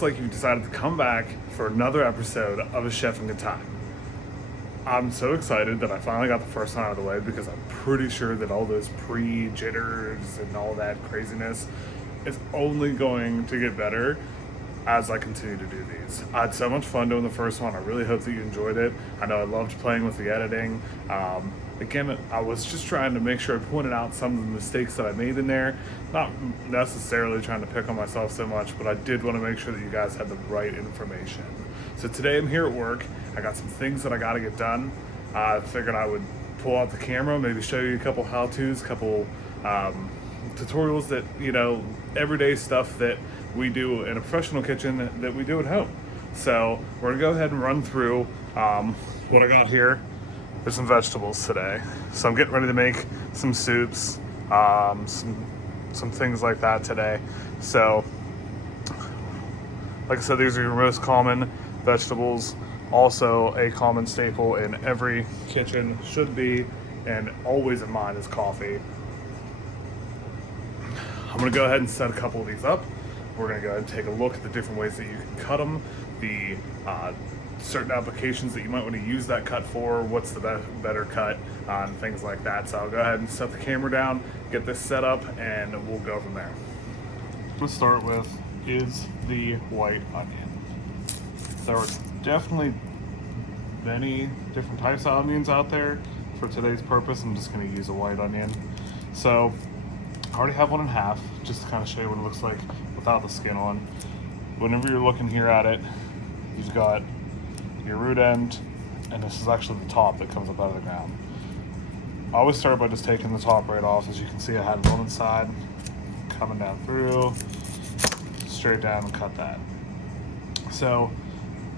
looks like you've decided to come back for another episode of A Chef in Good Time. I'm so excited that I finally got the first one out of the way because I'm pretty sure that all those pre-jitters and all that craziness is only going to get better as I continue to do these. I had so much fun doing the first one. I really hope that you enjoyed it. I know I loved playing with the editing. Again, I was just trying to make sure I pointed out some of the mistakes that I made in there. Not necessarily trying to pick on myself so much, but I did want to make sure that you guys had the right information. So today I'm here at work. I got some things that I got to get done. I figured I would pull out the camera, maybe show you a couple how-tos, couple tutorials that, everyday stuff that we do in a professional kitchen that we do at home. So we're gonna go ahead and run through what I got here. There's some vegetables today. So I'm getting ready to make some soups, some things like that today. So, like I said, these are your most common vegetables. Also a common staple in every kitchen should be, and always in mine, is coffee. I'm gonna go ahead and set a couple of these up. We're gonna go ahead and take a look at the different ways that you can cut them, the certain applications that you might want to use that cut for, what's the better cut, and things like that. So I'll go ahead and set the camera down, get this set up, and we'll go from there. What we'll start with is the white onion. There are definitely many different types of onions out there. For today's purpose, I'm just going to use a white onion. So I already have one in half, just to kind of show you what it looks like without the skin on. Whenever you're looking here at it, you've got your root end, and this is actually the top that comes up out of the ground. I always start by just taking the top right off. As you can see, I had one inside, coming down through, straight down and cut that. So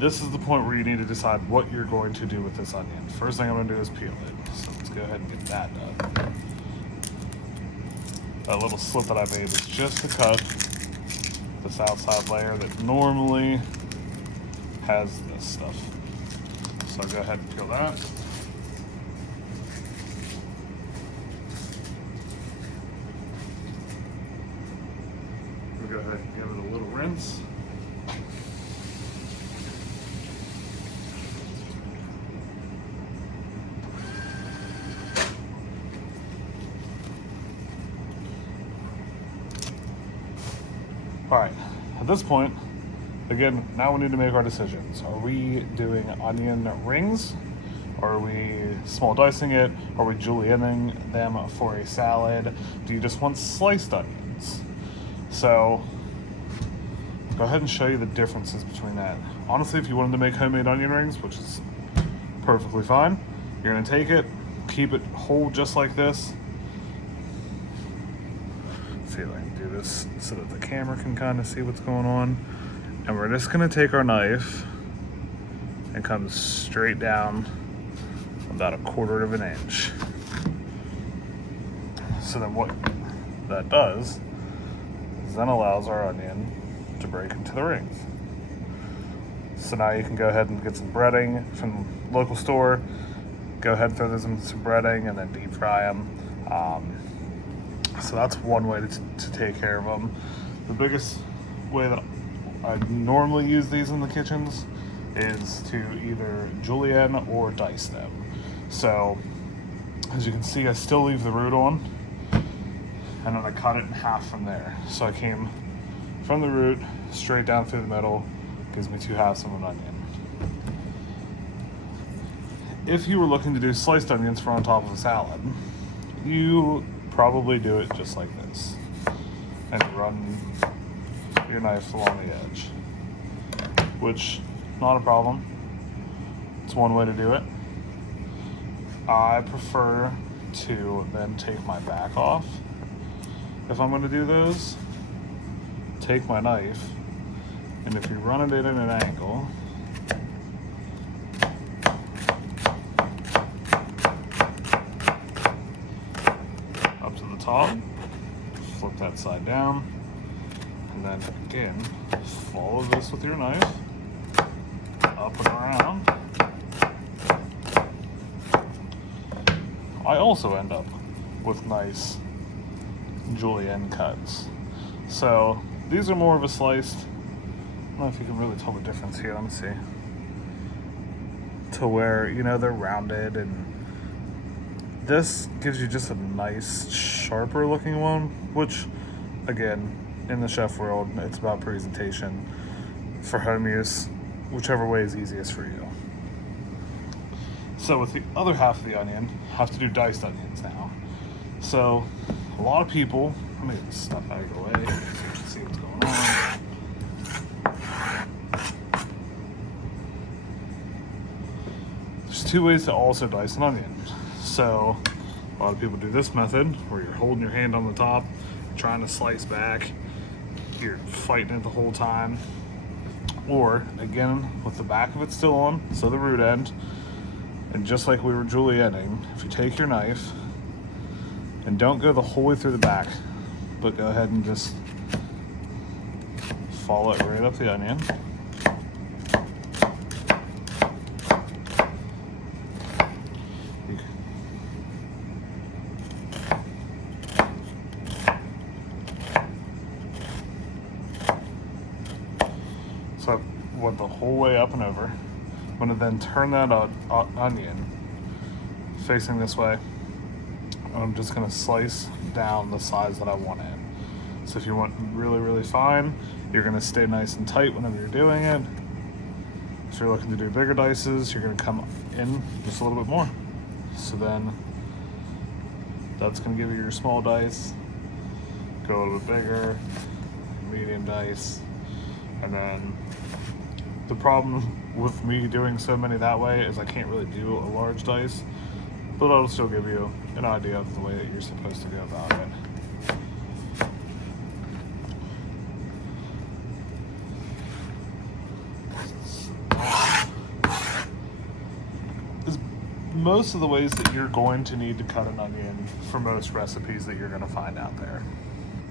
this is the point where you need to decide what you're going to do with this onion. First thing I'm going to do is peel it. So let's go ahead and get that done. That little slit that I made is just to cut this outside layer that normally has this stuff. So I'll go ahead and peel that. We'll go ahead and give it a little rinse. All right, at this point, again, now we need to make our decisions. Are we doing onion rings? Are we small dicing it? Are we julienning them for a salad? Do you just want sliced onions? So, go ahead and show you the differences between that. Honestly, if you wanted to make homemade onion rings, which is perfectly fine, you're gonna take it, keep it whole just like this. See if I can do this so that the camera can kind of see what's going on. And we're just gonna take our knife and come straight down about 1/4 of an inch. So then what that does is then allows our onion to break into the rings. So now you can go ahead and get some breading from the local store. Go ahead and throw those in some breading and then deep fry them. So that's one way to take care of them. The biggest way that I normally use these in the kitchens is to either julienne or dice them. So as you can see, I still leave the root on, and then I cut it in half from there. So I came from the root straight down through the middle, gives me 2 halves of an onion. If you were looking to do sliced onions for on top of a salad, you probably do it just like this, and run your knife along the edge, which not a problem. It's one way to do it. I prefer to then take my back off if I'm going to do those. Take my knife, and if you run it in at an angle, up to the top, flip that side down, and then again, follow this with your knife, up and around. I also end up with nice julienne cuts. So these are more of a sliced, don't know if you can really tell the difference here. Let me see. To where, you know, they're rounded, and this gives you just a nice, sharper looking one, which, again, in the chef world, it's about presentation. For home use, whichever way is easiest for you. So with the other half of the onion, have to do diced onions now. So a lot of people, let me get this stuff out of the way so you can see what's going on. There's two ways to also dice an onion. So a lot of people do this method where you're holding your hand on the top, trying to slice back, you're fighting it the whole time. Or, again, with the back of it still on, so the root end, and just like we were julienning, if you take your knife, and don't go the whole way through the back, but go ahead and just follow it right up the onion. So I went the whole way up and over. I'm going to then turn that onion facing this way. I'm just going to slice down the size that I want it. So if you want really, really fine, you're going to stay nice and tight whenever you're doing it. If you're looking to do bigger dices, you're going to come in just a little bit more. So then that's going to give you your small dice. Go a little bit bigger, medium dice, and then the problem with me doing so many that way is I can't really do a large dice, but I'll still give you an idea of the way that you're supposed to go about it. Most of the ways that you're going to need to cut an onion for most recipes that you're going to find out there.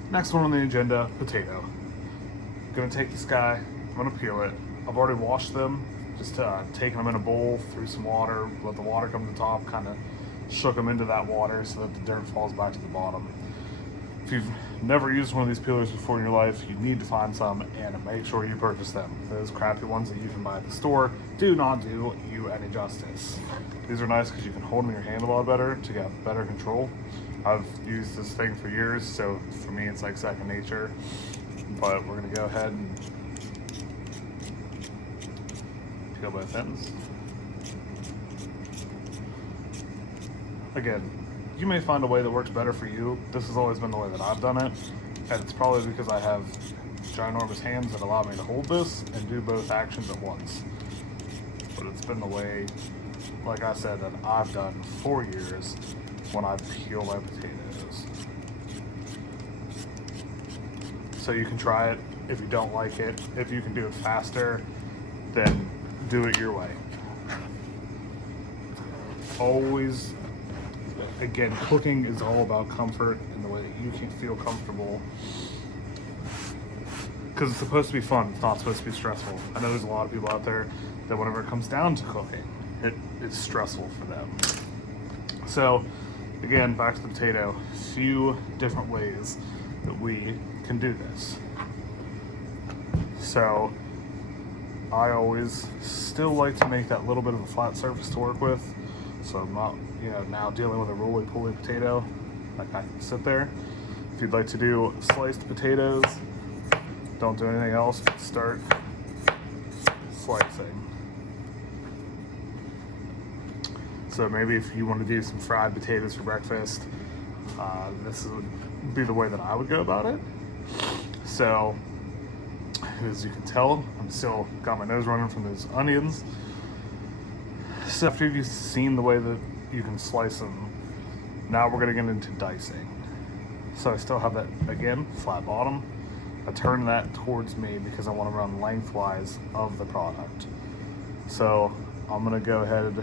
Next one on the agenda, potato. I'm going to take this guy, I'm going to peel it. I've already washed them, just taken them in a bowl, threw some water, let the water come to the top, kind of shook them into that water so that the dirt falls back to the bottom. If you've never used one of these peelers before in your life, you need to find some and make sure you purchase them. Those crappy ones that you can buy at the store do not do you any justice. These are nice because you can hold them in your hand a lot better to get better control. I've used this thing for years, so for me it's like second nature. But we're gonna go ahead and peel both ends. Again, you may find a way that works better for you. This has always been the way that I've done it, and it's probably because I have ginormous hands that allow me to hold this and do both actions at once. But it's been the way, like I said, that I've done for years when I peel my potatoes. So you can try it if you don't like it. If you can do it faster, then do it your way. Always, again, cooking is all about comfort and the way that you can feel comfortable. Because it's supposed to be fun, it's not supposed to be stressful. I know there's a lot of people out there that whenever it comes down to cooking, it's stressful for them. So, again, back to the potato, a few different ways that we can do this. So, I always still like to make that little bit of a flat surface to work with. So I'm not, now dealing with a roly-poly potato. Like I can sit there. If you'd like to do sliced potatoes, don't do anything else, start slicing. So maybe if you want to do some fried potatoes for breakfast, this would be the way that I would go about it. So, as you can tell, I'm still got my nose running from those onions. So after you've seen the way that you can slice them, now we're gonna get into dicing. So I still have that, again, flat bottom. I turn that towards me because I want to run lengthwise of the product. So I'm gonna go ahead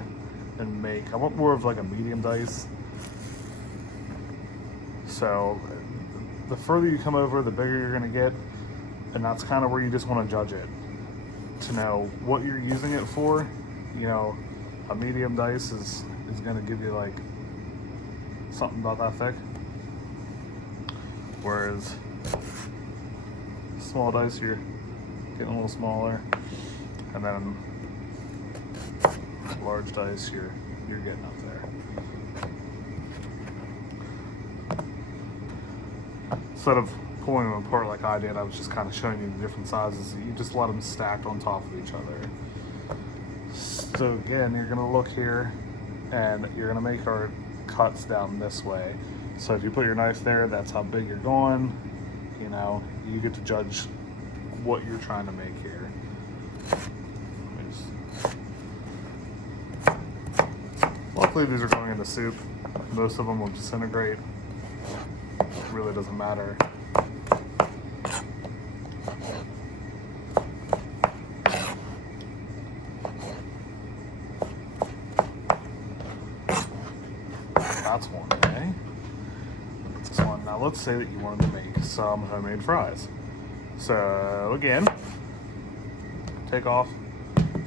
and I want more of like a medium dice. So the further you come over, the bigger you're gonna get. And that's kind of where you just want to judge it to know what you're using it for. A medium dice is going to give you like something about that thick, whereas small dice, you're getting a little smaller, and then large dice, you're getting up there. Instead of pulling them apart like I did, I was just kind of showing you the different sizes. You just let them stacked on top of each other. So again, you're gonna look here, and you're gonna make our cuts down this way. So if you put your knife there, that's how big you're going. You know, you get to judge what you're trying to make here. Luckily, these are going into soup. Most of them will disintegrate. It really doesn't matter. That's one way. This one. Now let's say that you wanted to make some homemade fries. So again, take off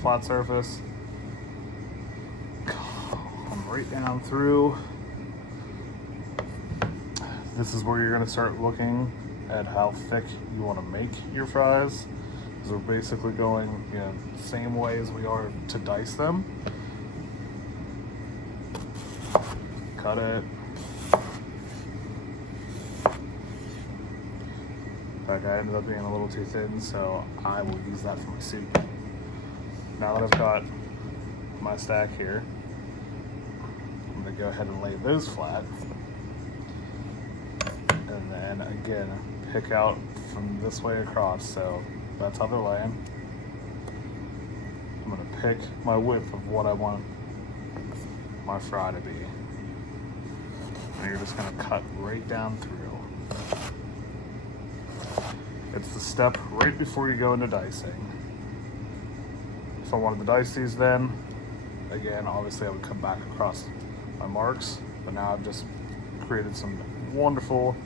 flat surface, come right down through. This is where you're going to start looking at how thick you want to make your fries. So we're basically going, you know, the same way as we are to dice them. Cut it. That guy ended up being a little too thin, so I will use that for my soup. Now that I've got my stack here, I'm going to go ahead and lay those flat. And then again, pick out from this way across, so that's how they're laying. I'm going to pick my width of what I want my fry to be. And you're just going to cut right down through. It's the step right before you go into dicing. If I wanted to dice these then, again, obviously I would come back across my marks, but now I've just created some wonderful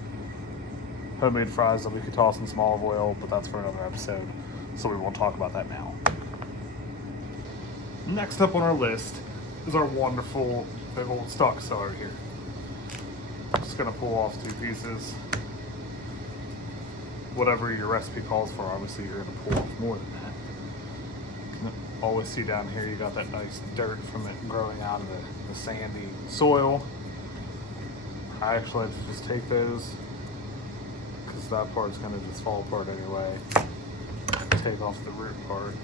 homemade fries that we could toss in some olive oil, but that's for another episode, so we won't talk about that now. Next up on our list is our wonderful big old stalk celery here. I'm just gonna pull off 2 pieces. Whatever your recipe calls for, obviously you're gonna pull off more than that. You can always see down here you got that nice dirt from it growing out of the sandy soil. I actually like to just take those because that part's gonna just fall apart anyway. Take off the root part.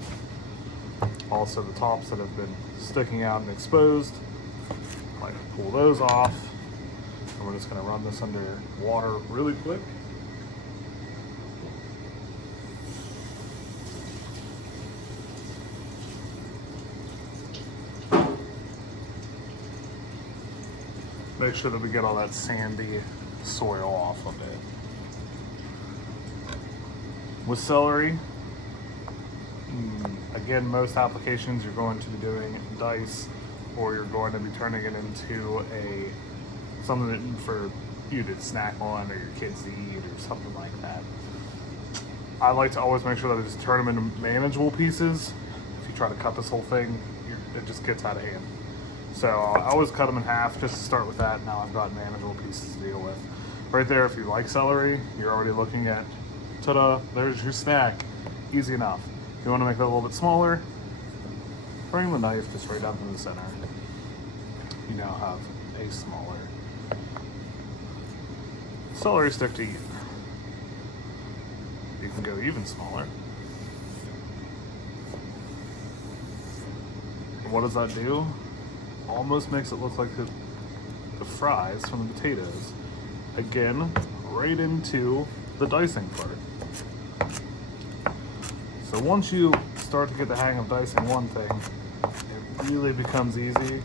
Also the tops that have been sticking out and exposed, I like to pull those off. And we're just gonna run this under water really quick. Make sure that we get all that sandy soil off of it. With celery, again, most applications you're going to be doing dice, or you're going to be turning it into something for you to snack on, or your kids to eat, or something like that. I like to always make sure that I just turn them into manageable pieces. If you try to cut this whole thing, it just gets out of hand. So I always cut them in half just to start with that. Now I've got manageable pieces to deal with. Right there, if you like celery, you're already looking at, ta-da, there's your snack. Easy enough. If you want to make that a little bit smaller, bring the knife just right down to the center. You now have a smaller celery stick to eat. You can go even smaller. And what does that do? Almost makes it look like the fries from the potatoes. Again, right into the dicing part. So once you start to get the hang of dicing one thing, it really becomes easy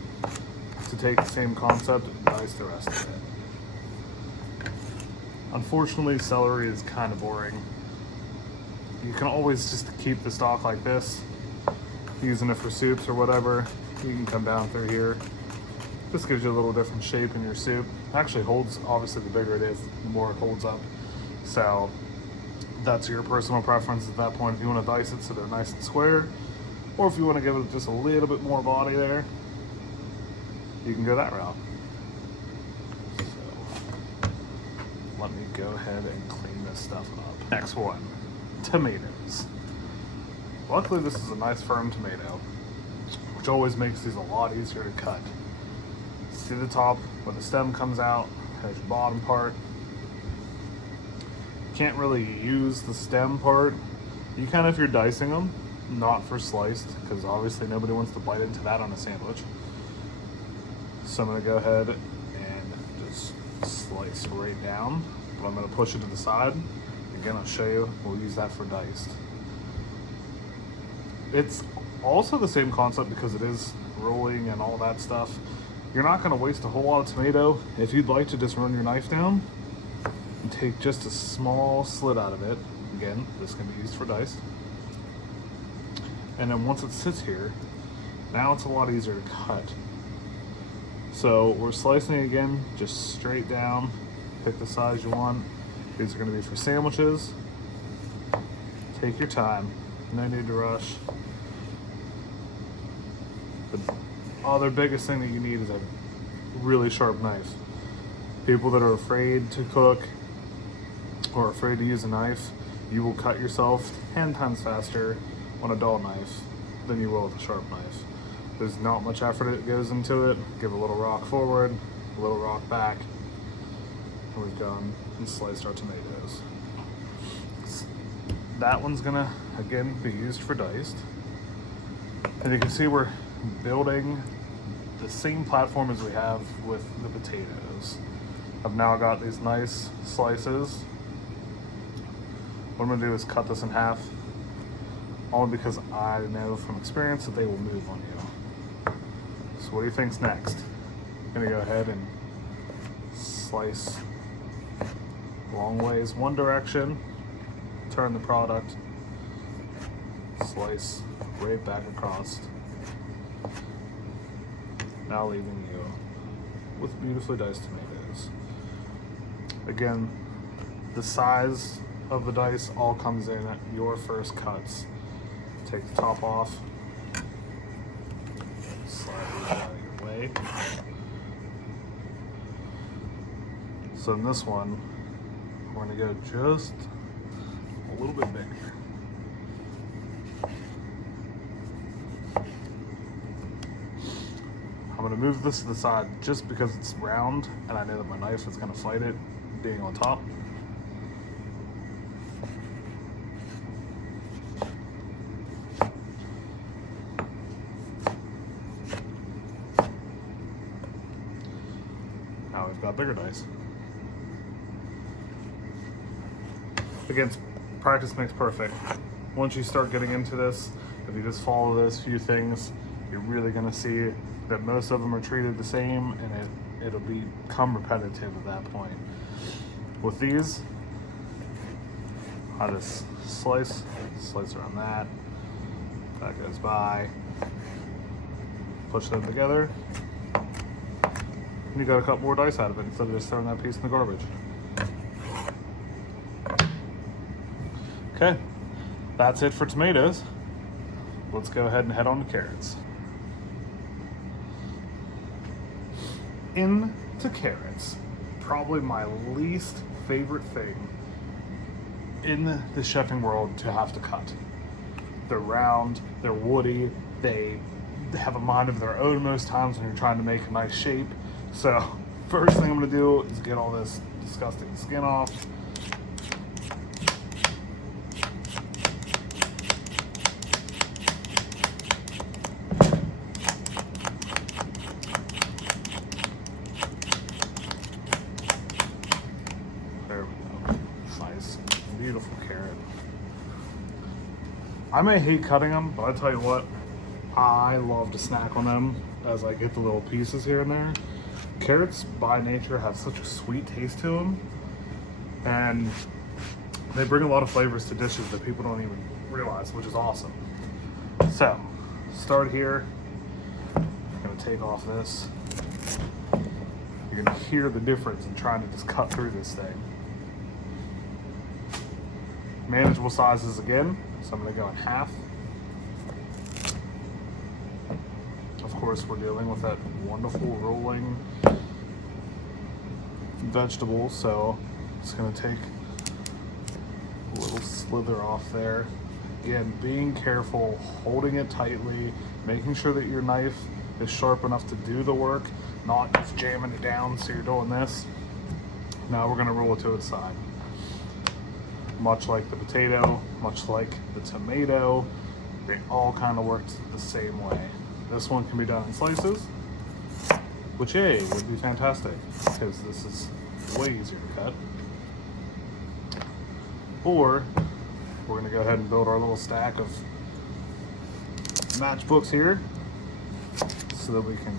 to take the same concept and dice the rest of it. Unfortunately, celery is kind of boring. You can always just keep the stalk like this, using it for soups or whatever. You can come down through here. This gives you a little different shape in your soup. It actually holds, obviously the bigger it is, the more it holds up. So that's your personal preference at that point. If you want to dice it so they're nice and square, or if you want to give it just a little bit more body there, you can go that route. So let me go ahead and clean this stuff up. Next one, tomatoes. Luckily, this is a nice firm tomato, which always makes these a lot easier to cut. See the top where the stem comes out, has your bottom part. Can't really use the stem part. You can if you're dicing them, not for sliced, because obviously nobody wants to bite into that on a sandwich. So I'm gonna go ahead and just slice right down, but I'm gonna push it to the side. Again, I'll show you, we'll use that for diced. It's also the same concept because it is rolling and all that stuff. You're not gonna waste a whole lot of tomato. If you'd like to just run your knife down and take just a small slit out of it, again, this can be used for diced. And then once it sits here, now it's a lot easier to cut. So we're slicing again, just straight down, pick the size you want. These are gonna be for sandwiches. Take your time, no need to rush. The other biggest thing that you need is a really sharp knife. People that are afraid to cook or afraid to use a knife, you will cut yourself 10 times faster on a dull knife than you will with a sharp knife. There's not much effort that goes into it. Give a little rock forward, a little rock back, and we've gone and sliced our tomatoes. That one's gonna, again, be used for diced. And you can see we're building the same platform as we have with the potatoes. I've now got these nice slices. What I'm gonna do is cut this in half, only because I know from experience that they will move on you. So what do you think's next? I'm gonna go ahead and slice long ways one direction, turn the product, slice right back across. Now leaving you with beautifully diced tomatoes. Again, the size of the dice all comes in at your first cuts. Take the top off, slide it out of your way. So in this one, we're gonna go just a little bit bigger. I'm gonna move this to the side just because it's round and I know that my knife is gonna fight it being on top. Now we've got bigger dice. Again, practice makes perfect. Once you start getting into this, if you just follow those few things, you're really gonna see that most of them are treated the same, and it'll become repetitive at that point. With these, I just slice around that goes by, push them together, and you got a couple more dice out of it instead of just throwing that piece in the garbage. Okay, that's it for tomatoes. Let's go ahead and head on to carrots. Into carrots, probably my least favorite thing in the chefing world to have to cut. They're round, they're woody, they have a mind of their own most times when you're trying to make a nice shape. So first thing I'm gonna do is get all this disgusting skin off. Beautiful carrot. I may hate cutting them, but I tell you what, I love to snack on them as I get the little pieces here and there. Carrots by nature have such a sweet taste to them, and they bring a lot of flavors to dishes that people don't even realize, which is awesome. So, start here. I'm gonna take off this. You're gonna hear the difference in trying to just cut through this thing. Manageable sizes again, so I'm gonna go in half. Of course, we're dealing with that wonderful rolling vegetable, so it's gonna take a little slither off there. Again, being careful, holding it tightly, making sure that your knife is sharp enough to do the work, not just jamming it down so you're doing this. Now we're gonna roll it to its side. Much like the potato, much like the tomato, they all kind of work the same way. This one can be done in slices, which would be fantastic because this is way easier to cut. Or we're gonna go ahead and build our little stack of matchbooks here so that we can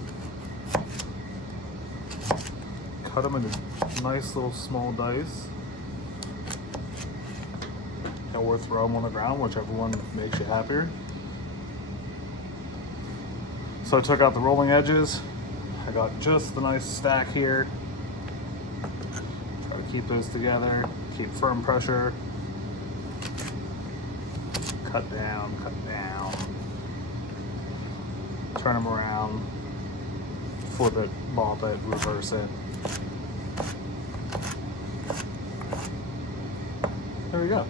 cut them into nice little small dice. Or throw them on the ground, whichever one makes you happier. So I took out the rolling edges. I got just the nice stack here. Try to keep those together, keep firm pressure. Cut down, turn them around, flip it, ball it, reverse it. There we go.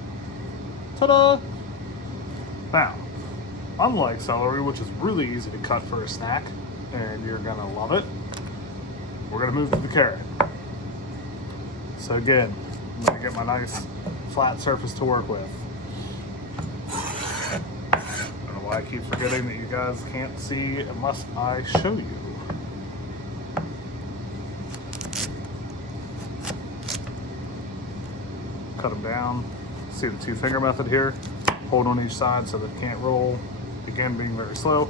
Ta-da! Now, unlike celery, which is really easy to cut for a snack, and you're gonna love it, we're gonna move to the carrot. So again, I'm gonna get my nice flat surface to work with. I don't know why I keep forgetting that you guys can't see unless I show you. Cut them down. See the 2-finger method here. Hold on each side so they can't roll. Again, being very slow.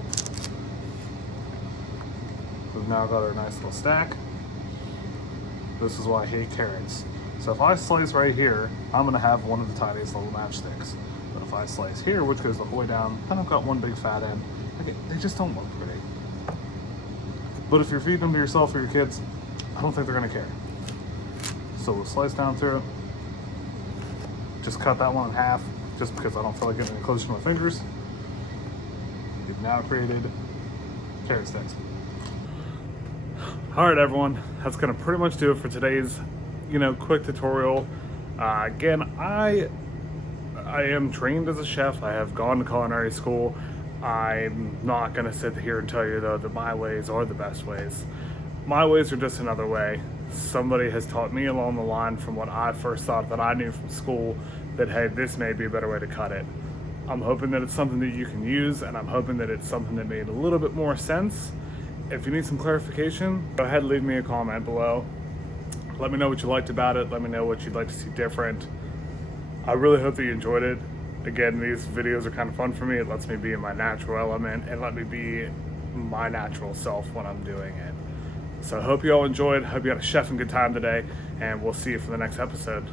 We've now got our nice little stack. This is why I hate carrots. So if I slice right here, I'm gonna have one of the tiniest little matchsticks. But if I slice here, which goes the whole way down, then I've got one big fat end. They just don't look pretty. But if you're feeding them to yourself or your kids, I don't think they're gonna care. So we'll slice down through it. Just cut that one in half, just because I don't feel like getting any closer to my fingers. You've now created carrot sticks. All right, everyone, that's gonna pretty much do it for today's, quick tutorial. Again, I am trained as a chef. I have gone to culinary school. I'm not gonna sit here and tell you though that my ways are the best ways. My ways are just another way. Somebody has taught me along the line from what I first thought that I knew from school that, hey, this may be a better way to cut it. I'm hoping that it's something that you can use, and I'm hoping that it's something that made a little bit more sense. If you need some clarification, go ahead and leave me a comment below. Let me know what you liked about it. Let me know what you'd like to see different. I really hope that you enjoyed it. Again, these videos are kind of fun for me. It lets me be in my natural element and let me be my natural self when I'm doing it. So I hope you all enjoyed. Hope you had a chef and good time today, and we'll see you for the next episode.